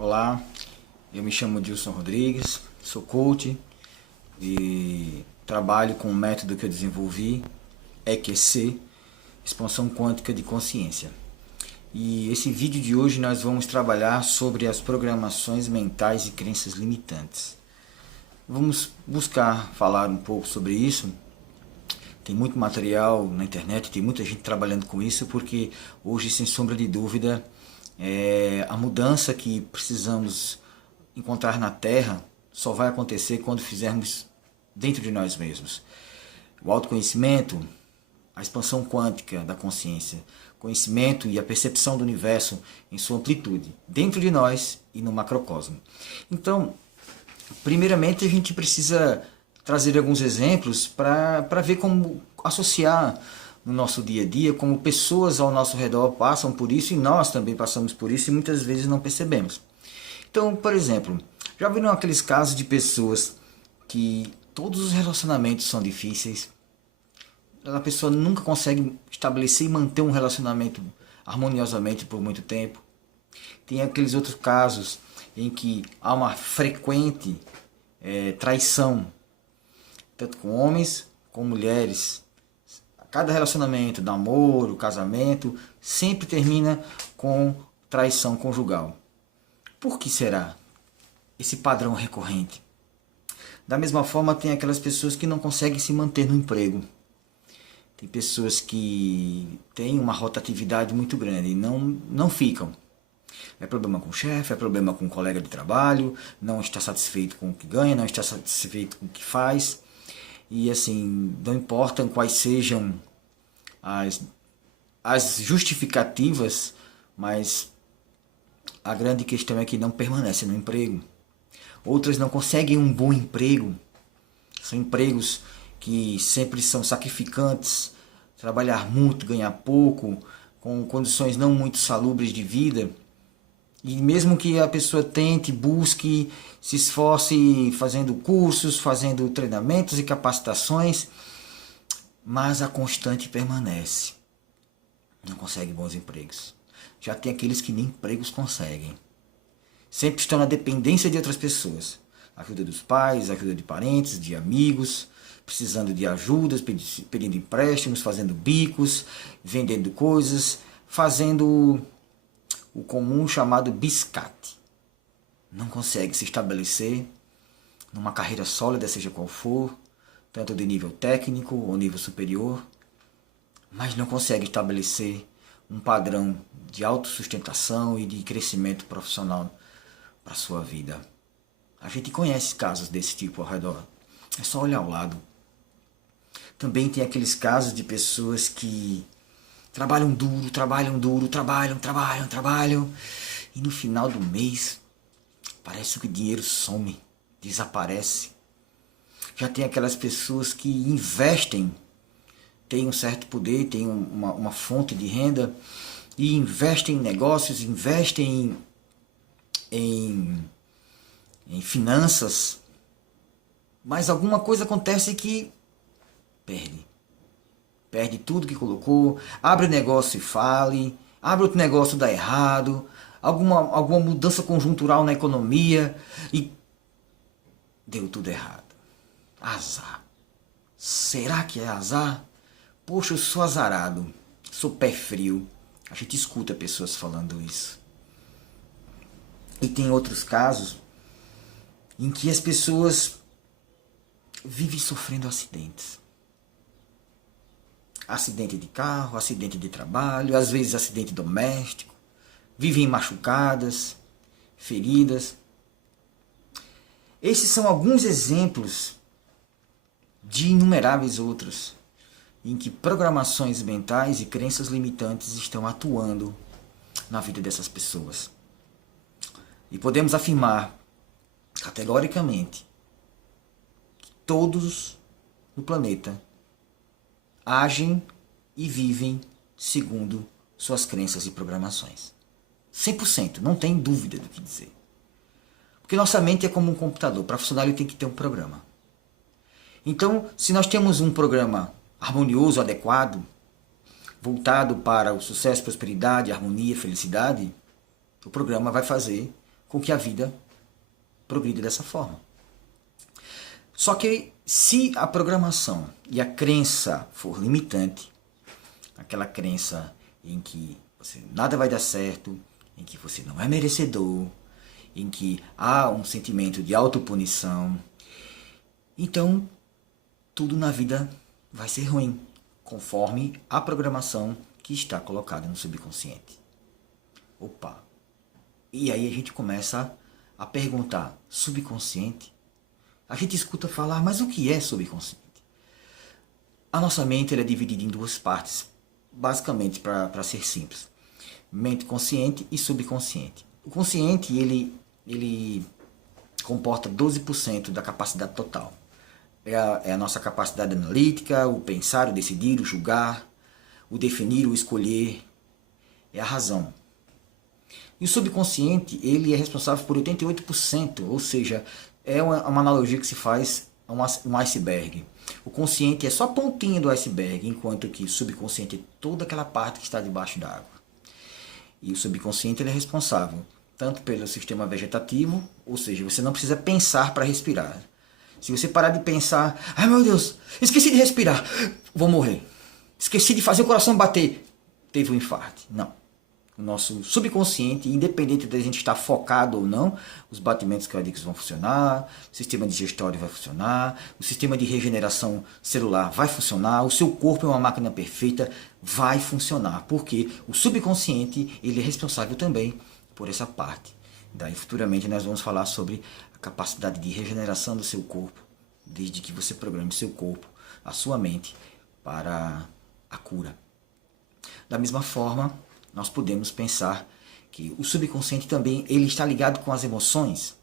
Olá, eu me chamo Dilson Rodrigues, sou coach e trabalho com um método que eu desenvolvi, EQC, Expansão Quântica de Consciência. E esse vídeo de hoje nós vamos trabalhar sobre as programações mentais e crenças limitantes. Vamos buscar falar um pouco sobre isso. Tem muito material na internet, tem muita gente trabalhando com isso, porque hoje, sem sombra de dúvida, a mudança que precisamos encontrar na Terra só vai acontecer quando fizermos dentro de nós mesmos. O autoconhecimento, a expansão quântica da consciência, conhecimento e a percepção do universo em sua amplitude, dentro de nós e no macrocosmo. Então, primeiramente a gente precisa trazer alguns exemplos para ver como associar no nosso dia a dia, como pessoas ao nosso redor passam por isso e nós também passamos por isso e muitas vezes não percebemos. Então, por exemplo, já viram aqueles casos de pessoas que todos os relacionamentos são difíceis, a pessoa nunca consegue estabelecer e manter um relacionamento harmoniosamente por muito tempo. Tem aqueles outros casos em que há uma frequente traição, tanto com homens como mulheres. Cada relacionamento, namoro, casamento, sempre termina com traição conjugal. Por que será esse padrão recorrente? Da mesma forma, tem aquelas pessoas que não conseguem se manter no emprego. Tem pessoas que têm uma rotatividade muito grande e não ficam. É problema com o chefe, é problema com o colega de trabalho, não está satisfeito com o que ganha, não está satisfeito com o que faz. E assim, não importam quais sejam as justificativas, mas a grande questão é que não permanecem no emprego. Outras não conseguem um bom emprego. São empregos que sempre são sacrificantes, trabalhar muito, ganhar pouco, com condições não muito salubres de vida. E mesmo que a pessoa tente, busque, se esforce fazendo cursos, fazendo treinamentos e capacitações, mas a constante permanece. Não consegue bons empregos. Já tem aqueles que nem empregos conseguem. Sempre estão na dependência de outras pessoas. Ajuda dos pais, ajuda de parentes, de amigos, precisando de ajudas, pedindo empréstimos, fazendo bicos, vendendo coisas, fazendo o comum chamado biscate. Não consegue se estabelecer numa carreira sólida, seja qual for, tanto de nível técnico ou nível superior, mas não consegue estabelecer um padrão de autossustentação e de crescimento profissional para a sua vida. A gente conhece casos desse tipo ao redor, é só olhar ao lado. Também tem aqueles casos de pessoas que trabalham duro, trabalham, e no final do mês parece que o dinheiro some, desaparece. Já tem aquelas pessoas que investem, têm um certo poder, têm uma fonte de renda, e investem em negócios, investem em finanças, mas alguma coisa acontece que perde tudo que colocou, abre o negócio e fale, abre outro negócio e dá errado, alguma mudança conjuntural na economia e deu tudo errado. Azar. Será que é azar? Poxa, eu sou azarado, sou pé frio. A gente escuta pessoas falando isso. E tem outros casos em que as pessoas vivem sofrendo acidentes. Acidente de carro, acidente de trabalho, às vezes acidente doméstico, vivem machucadas, feridas. Esses são alguns exemplos de inumeráveis outros em que programações mentais e crenças limitantes estão atuando na vida dessas pessoas. E podemos afirmar categoricamente que todos no planeta agem e vivem segundo suas crenças e programações. 100%, não tem dúvida do que dizer. Porque nossa mente é como um computador, para funcionar ele tem que ter um programa. Então, se nós temos um programa harmonioso, adequado, voltado para o sucesso, prosperidade, harmonia, felicidade, o programa vai fazer com que a vida progrida dessa forma. Só que se a programação e a crença for limitante, aquela crença em que você nada vai dar certo, em que você não é merecedor, em que há um sentimento de autopunição, então tudo na vida vai ser ruim, conforme a programação que está colocada no subconsciente. Opa! E aí a gente começa a perguntar, subconsciente? A gente escuta falar, mas o que é subconsciente? A nossa mente ela é dividida em duas partes, basicamente para ser simples. Mente consciente e subconsciente. O consciente, ele comporta 12% da capacidade total. É a nossa capacidade analítica, o pensar, o decidir, o julgar, o definir, o escolher. É a razão. E o subconsciente, ele é responsável por 88%, ou seja, é uma analogia que se faz a um iceberg. O consciente é só a pontinha do iceberg, enquanto que o subconsciente é toda aquela parte que está debaixo d'água. E o subconsciente ele é responsável tanto pelo sistema vegetativo, ou seja, você não precisa pensar para respirar. Se você parar de pensar, ai meu Deus, esqueci de respirar, vou morrer. Esqueci de fazer o coração bater, teve um infarto. Não. O nosso subconsciente, independente de a gente estar focado ou não, os batimentos cardíacos vão funcionar, o sistema digestório vai funcionar, o sistema de regeneração celular vai funcionar, o seu corpo é uma máquina perfeita, vai funcionar, porque o subconsciente ele é responsável também por essa parte. Daí futuramente nós vamos falar sobre a capacidade de regeneração do seu corpo, desde que você programe o seu corpo, a sua mente, para a cura. Da mesma forma, nós podemos pensar que o subconsciente também ele está ligado com as emoções.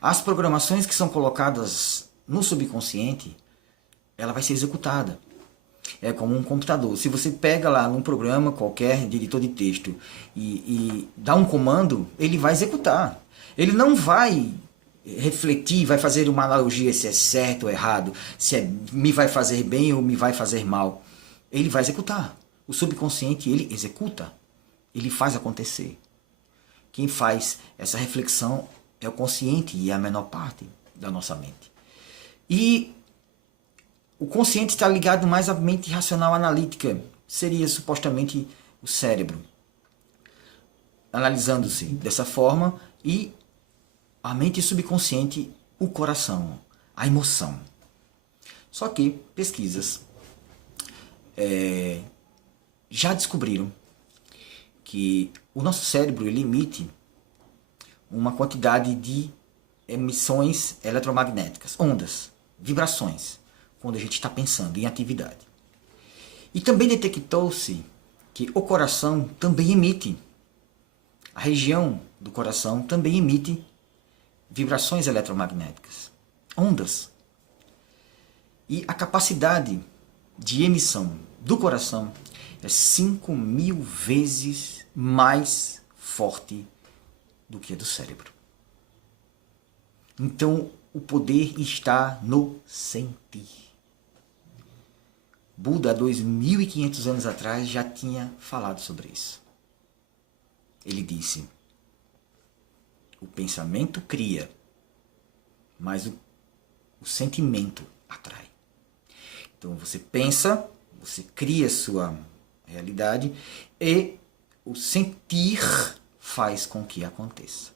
As programações que são colocadas no subconsciente, ela vai ser executada. É como um computador. Se você pega lá num programa qualquer de editor de texto e dá um comando, ele vai executar. Ele não vai refletir, vai fazer uma analogia se é certo ou errado, se me vai fazer bem ou me vai fazer mal. Ele vai executar. O subconsciente, ele executa, ele faz acontecer. Quem faz essa reflexão é o consciente e é a menor parte da nossa mente. E o consciente está ligado mais à mente racional analítica, seria supostamente o cérebro. Analisando-se dessa forma, e a mente subconsciente, o coração, a emoção. Só que pesquisas já descobriram que o nosso cérebro ele emite uma quantidade de emissões eletromagnéticas, ondas, vibrações, quando a gente está pensando em atividade. E também detectou-se que o coração também emite, a região do coração também emite vibrações eletromagnéticas, ondas. E a capacidade de emissão do coração é 5.000 vezes mais forte do que a do cérebro. Então, o poder está no sentir. Buda, há 2.500 anos atrás, já tinha falado sobre isso. Ele disse, o pensamento cria, mas o sentimento atrai. Então, você pensa, você cria sua realidade e o sentir faz com que aconteça.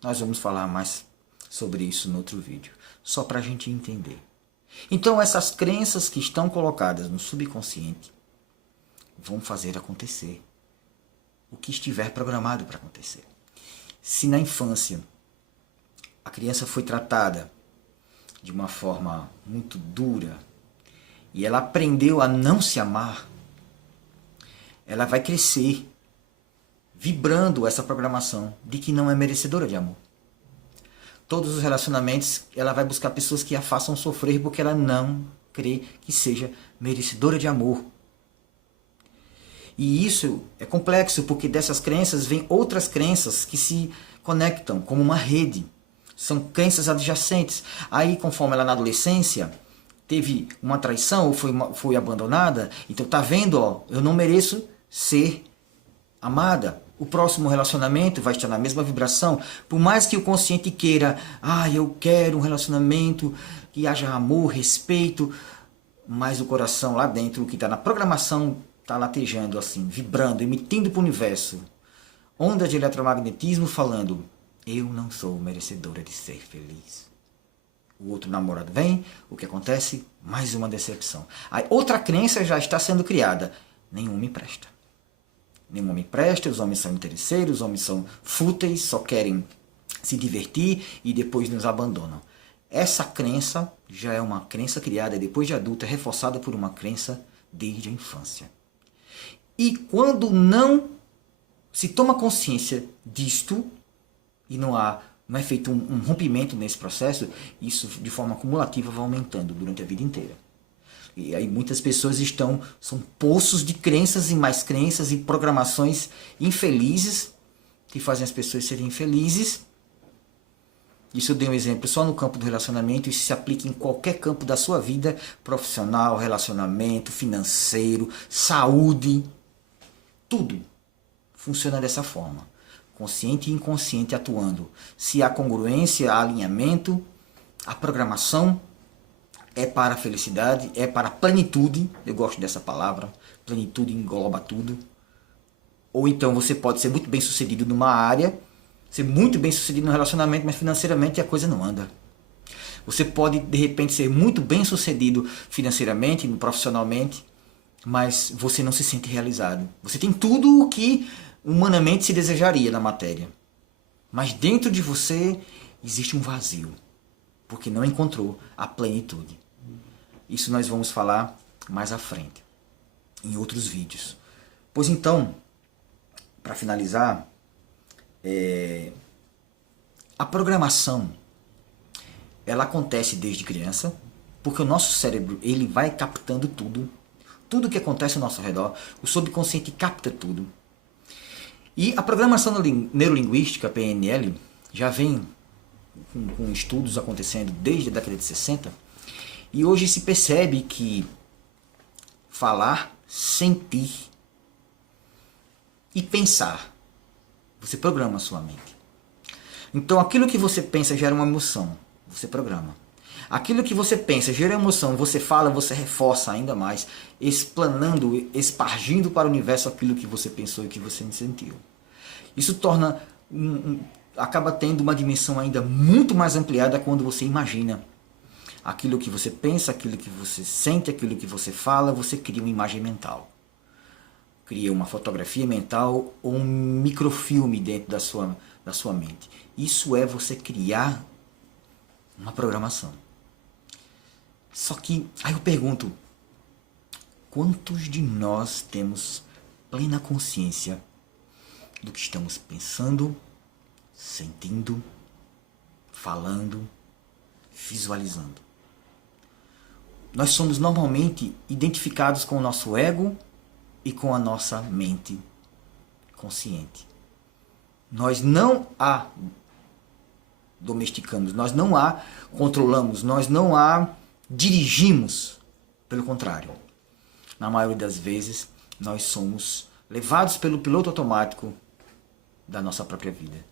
Nós vamos falar mais sobre isso no outro vídeo, só para a gente entender. Então essas crenças que estão colocadas no subconsciente vão fazer acontecer o que estiver programado para acontecer. Se na infância a criança foi tratada de uma forma muito dura e ela aprendeu a não se amar, ela vai crescer vibrando essa programação de que não é merecedora de amor. Todos os relacionamentos, ela vai buscar pessoas que a façam sofrer porque ela não crê que seja merecedora de amor. E isso é complexo porque dessas crenças vêm outras crenças que se conectam como uma rede. São crenças adjacentes. Aí, conforme ela na adolescência teve uma traição ou foi abandonada, então tá vendo, ó, eu não mereço ser amada. O próximo relacionamento vai estar na mesma vibração. Por mais que o consciente queira, eu quero um relacionamento que haja amor, respeito, mas o coração lá dentro, o que está na programação, está latejando assim, vibrando, emitindo para o universo ondas de eletromagnetismo falando: eu não sou merecedora de ser feliz. O outro namorado vem, o que acontece? Mais uma decepção. Aí outra crença já está sendo criada: nenhum me presta. Nenhum homem presta, os homens são interesseiros, os homens são fúteis, só querem se divertir e depois nos abandonam. Essa crença já é uma crença criada depois de adulta, reforçada por uma crença desde a infância. E quando não se toma consciência disto, e não é feito um rompimento nesse processo, isso de forma acumulativa vai aumentando durante a vida inteira. E aí muitas pessoas são poços de crenças e mais crenças e programações infelizes, que fazem as pessoas serem infelizes. Isso eu dei um exemplo só no campo do relacionamento, isso se aplica em qualquer campo da sua vida, profissional, relacionamento, financeiro, saúde, tudo funciona dessa forma. Consciente e inconsciente atuando. Se há congruência, há alinhamento, a programação é para a felicidade, é para a plenitude, eu gosto dessa palavra, plenitude engloba tudo. Ou então você pode ser muito bem sucedido numa área, ser muito bem sucedido no relacionamento, mas financeiramente a coisa não anda. Você pode de repente ser muito bem sucedido financeiramente, profissionalmente, mas você não se sente realizado. Você tem tudo o que humanamente se desejaria na matéria, mas dentro de você existe um vazio, porque não encontrou a plenitude. Isso nós vamos falar mais à frente, em outros vídeos. Pois então, para finalizar, a programação, ela acontece desde criança, porque o nosso cérebro ele vai captando tudo que acontece ao nosso redor, o subconsciente capta tudo. E a programação neurolinguística, PNL, já vem com estudos acontecendo desde a década de 60, e hoje se percebe que falar, sentir e pensar, você programa a sua mente. Então aquilo que você pensa gera uma emoção, você programa. Aquilo que você pensa gera emoção, você fala, você reforça ainda mais, explanando, espargindo para o universo aquilo que você pensou e que você sentiu. Isso torna acaba tendo uma dimensão ainda muito mais ampliada quando você imagina. Aquilo que você pensa, aquilo que você sente, aquilo que você fala, você cria uma imagem mental. Cria uma fotografia mental ou um microfilme dentro da sua mente. Isso é você criar uma programação. Só que, aí eu pergunto, quantos de nós temos plena consciência do que estamos pensando, sentindo, falando, visualizando? Nós somos normalmente identificados com o nosso ego e com a nossa mente consciente. Nós não a domesticamos, nós não a controlamos, nós não a dirigimos. Pelo contrário, na maioria das vezes, nós somos levados pelo piloto automático da nossa própria vida.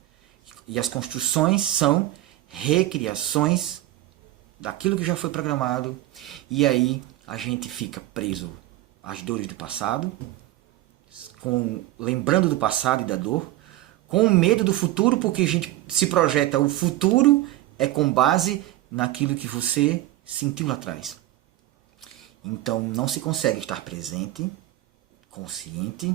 E as construções são recriações daquilo que já foi programado, e aí a gente fica preso às dores do passado, lembrando do passado e da dor, com medo do futuro, porque a gente se projeta o futuro é com base naquilo que você sentiu lá atrás. Então não se consegue estar presente, consciente,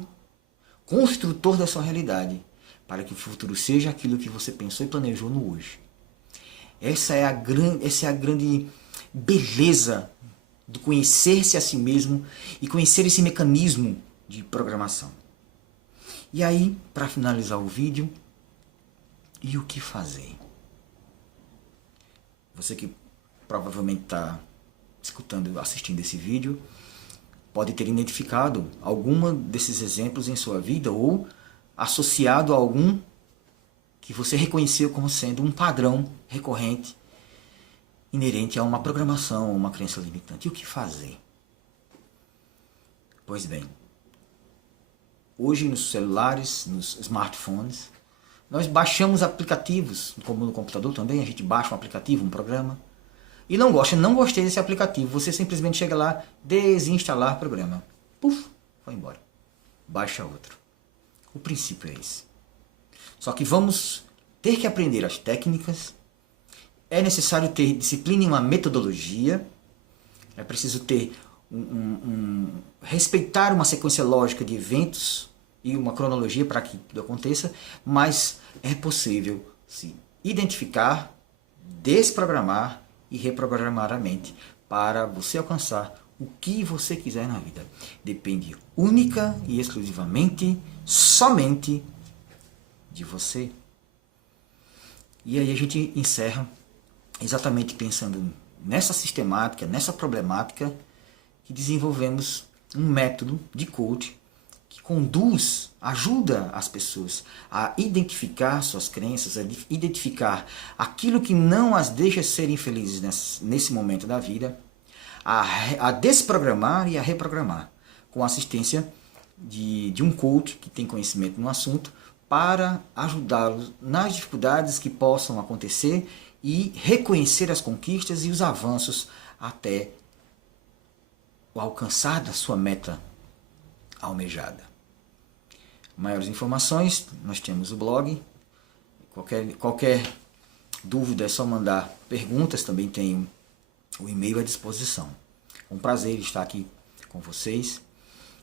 construtor da sua realidade, para que o futuro seja aquilo que você pensou e planejou no hoje. Essa é a grande beleza do conhecer-se a si mesmo e conhecer esse mecanismo de programação. E aí, para finalizar o vídeo, e o que fazer? Você que provavelmente está escutando, assistindo esse vídeo, pode ter identificado algum desses exemplos em sua vida ou associado a algum que você reconheceu como sendo um padrão recorrente, inerente a uma programação, uma crença limitante. E o que fazer? Pois bem, Hoje nos celulares, nos smartphones, nós baixamos aplicativos, como no computador também, a gente baixa um aplicativo, um programa, e não gostei desse aplicativo, você simplesmente chega lá, desinstalar programa. Puf, foi embora. Baixa outro. O princípio é esse. Só que vamos ter que aprender as técnicas, é necessário ter disciplina e uma metodologia, é preciso ter respeitar uma sequência lógica de eventos e uma cronologia para que tudo aconteça, mas é possível se identificar, desprogramar e reprogramar a mente para você alcançar o que você quiser na vida. Depende única e exclusivamente, somente de você. E aí a gente encerra exatamente pensando nessa sistemática, nessa problemática, que desenvolvemos um método de coaching que conduz, ajuda as pessoas a identificar suas crenças, a identificar aquilo que não as deixa serem felizes nesse momento da vida, a desprogramar e a reprogramar, com a assistência de um coach que tem conhecimento no assunto, para ajudá-los nas dificuldades que possam acontecer e reconhecer as conquistas e os avanços até o alcançar da sua meta almejada. Maiores informações, nós temos o blog. Qualquer dúvida é só mandar perguntas, também tem o e-mail à disposição. É um prazer estar aqui com vocês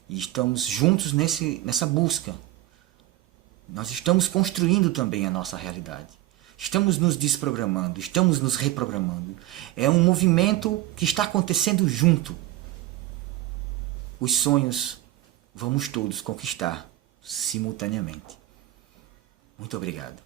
e estamos juntos nessa busca. Nós estamos construindo também a nossa realidade. Estamos nos desprogramando, estamos nos reprogramando. É um movimento que está acontecendo junto. Os sonhos vamos todos conquistar simultaneamente. Muito obrigado.